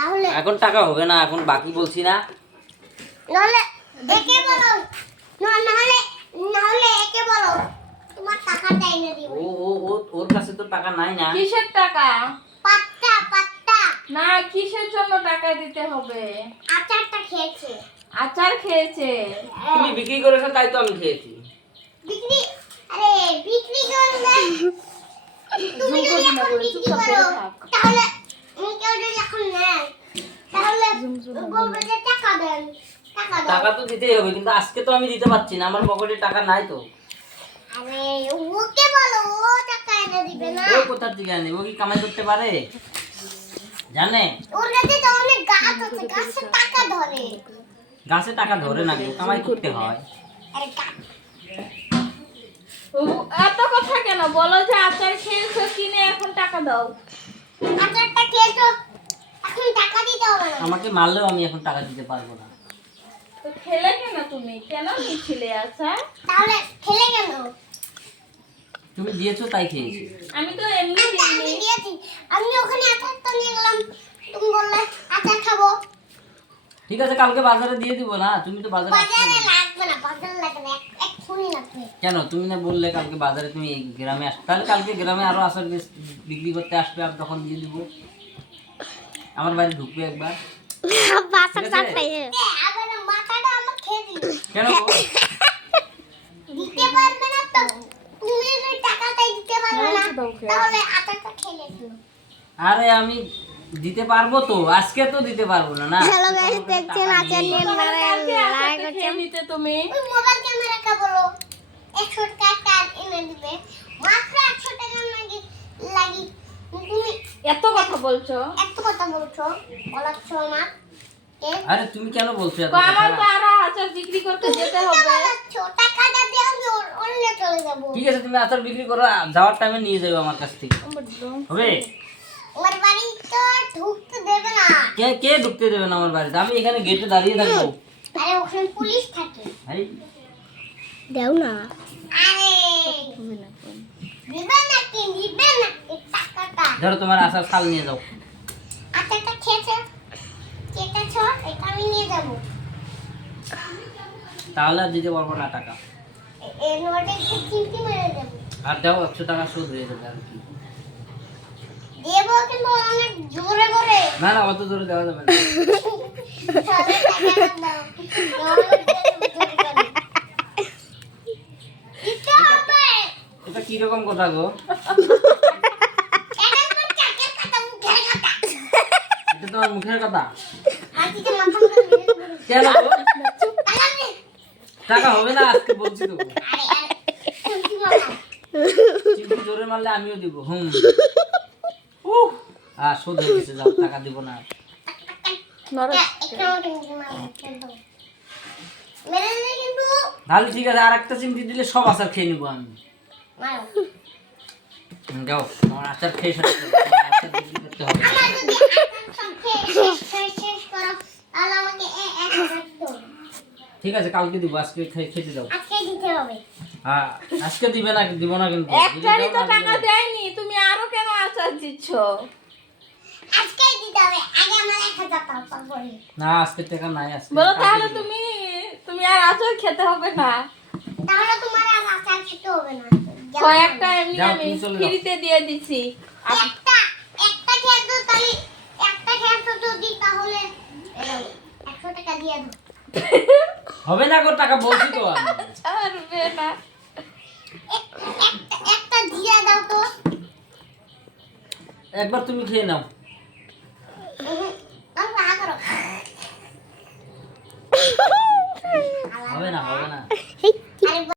তাহলে এখন টাকা হবে না, এখন বাকি বলছি না। নাহলে একে বলো, নাহলে একে বলো তোমার টাকাটা এনে দিব। ওর কাছে তো টাকা নাই না। কিসের টাকা? পাত্তা না, কিসের জন্য টাকা দিতে হবে? আচারটা খেয়েছে। আচার খেয়েছে। তুমি বিক্রি করেছো তাই তো আমি খেয়েছি। বিক্রি, আরে বিক্রি করলে তুমি যদি এখন বিক্রি করো তাহলে কেউ যদি এখন নেয় তাহলে বলবে যে টাকা দেন, টাকা দাও। টাকা তো দিতেই হবে, কিন্তু আজকে তো আমি দিতে পারছি না, আমার পকেটে টাকা নাই তো। আরে ওকে বলো, ও টাকা এনে দিবে না। ও কোথার থেকে আনে? ও কি কামাই করতে পারে? জানে? ওর কাছে তো অনেক গাছ আছে, গাছে টাকা ধরে। গাছে টাকা ধরে না, কেউ কামাই করতে হয়। আরে এত কথা কেন বলো যে আচার খেয়েছো, কিনে এখন টাকা দাও। আচারটা খেয়েছো, এখন টাকা দিতে হবে না। আমাকে মারলেও আমি এখন টাকা দিতে পারবো না। তো খেলে কেন? তুমি কেন নিচ্ছিলে আচার? তাহলে খেলে কেন? তুমি দিয়েছো তাই খেয়েছি। আমি তো এমনি আচ্ছা, আমি দিইনি। দিয়েছি। আমি ওখানে আচারটা নিয়ে গেলাম, তুমি বললে আচার খাবো। ঠিক আছে, কালকে বাজারে দিয়ে দিব না, তুমি তো বাজারে আসবে বাজারে না। লাগবে না, বাজারে লাগবে না, এক ফোনই লাগবে। কেন? তুমি না বললে কালকে বাজারে তুমি এই গ্রামে আসবে, তাহলে কালকে গ্রামে আরো আচার বিক্রি করতে আসবে, আর তখন দিয়ে দিব। আমার বাড়ি ঢুকবে একবার। ঠিক আছে? আবার মাথাটা আমার খেয়ে দিল। কেন গো? দিতে পারবে না তো, তুমি যদি টাকাটাই দিতে পারবে না তাহলে আচারটা খেলে দিও। আরে আমি দিতে পারবো তো, আজকে তো দিতে পারবো না। না হ্যালো গাইস, দেখছেন আচার নিয়ে কালকে আচারটা খেয়ে নিতে তুমি। ওই মোবাইল ক্যামেরাটা বলো 100 টাকা এনে দিবে, মাত্র 100 টাকা লাগি তুমি এত কথা বলছো। এত কথা বলছো, বলাচ্ছ আমার কে? আরে তুমি কেন বলছো এত তো আমার তো কথা? আরো আচার বিক্রি করতে যেতে তুমি হবে। বলাচ্ছ, টাকাটা দিয়ে আমি অন্য চলে যাবো। ঠিক আছে, তুমি আচার বিক্রি করো, যাওয়ার টাইমে নিয়ে যাবে আমার কাছ থেকে। হবে? আমার বাড়ি তো ঢুকতে দেবে না। কে কে ঢুকতে দেবে না আমার বাড়িতে? আমি এখানে গেটে দাঁড়িয়ে থাকবো। আরে ওখানে পুলিশ থাকে। এই, দেও না। আরে নিবে নাকি টাকাটা? ধরো তোমার আচার ছাল নিয়ে যাও। আচারটা কেটেছো, এটা আমি নিয়ে যাবো। তাহলে আর দিতে পারবো না টাকা। এই নোটে চিমটি মেরে দেবো। আর দাও 100 টাকা শোধ হয়ে যাবে আর কি। দেবো কিন্তু অনেক জোরে করে। না না, অত জোরে দেওয়া যাবে না। তাহলে টাকাটা দাও। নাহলে জোরে করে। দিতে হবে। এটা কি রকম কথা গো? এটা আমার চাকের কথা, মুখের কথা। এটা তোমার মুখের কথা? হাতিতে মাথা মেরে দেবো। কেন গো? আরে টাকা হবে না আজকে বলছি তো। আরে চিমটি মারা। চিমটি জোরে মারলে আমিও দিব। আর শোধ হয়ে গেছে, যাও, টাকা দিব না। একটা চিমটি মারা। মেরে দিলে কিন্তু তাহলে ঠিক আছে, আর একটা চিমটি দিলে সব আচার খেয়ে নিবো আমি। মারো। যাও, আমার আচার খেয়ে শেষ করো, আমার আচার বিক্রি করতে হবে। আমার যদি আচার সব খেয়ে শেষ করো তাহলে আমাকে 1000 দিতে হবে। ঠিক আছে, কালকে দিব, আজকে খেতে দাও। আজকে দিতে হবে। হ্যাঁ, আজকে দিবে না, দিব না কিন্তু। একটারই তো টাকা দেয়নি, তুমি আরো কেন আচার দিচ্ছ? আজকেই দিতে হবে, আগে আমার 1000 দাও তারপরে। না, আজকে টাকা নাই, আজকে বলো কালকে তাহলে দিব। তুমি আর আচার খেতে হবে না। তাহলে তোমার আর আচার খেতে হবে না। কয়েকটা এমনি যাও, আমি তুমি চলে যাও। ফ্রিতে দিয়ে দিচ্ছি। একটা খেতো তাহলে একটা খেতো যদি তাহলে 100 টাকা দিয়ে দাও। হবে না গো, টাকা বলছি তো আমি। ছাড়বে না। একটা দিয়ে দাও তো। একবার তুমি খেয়ে নাও।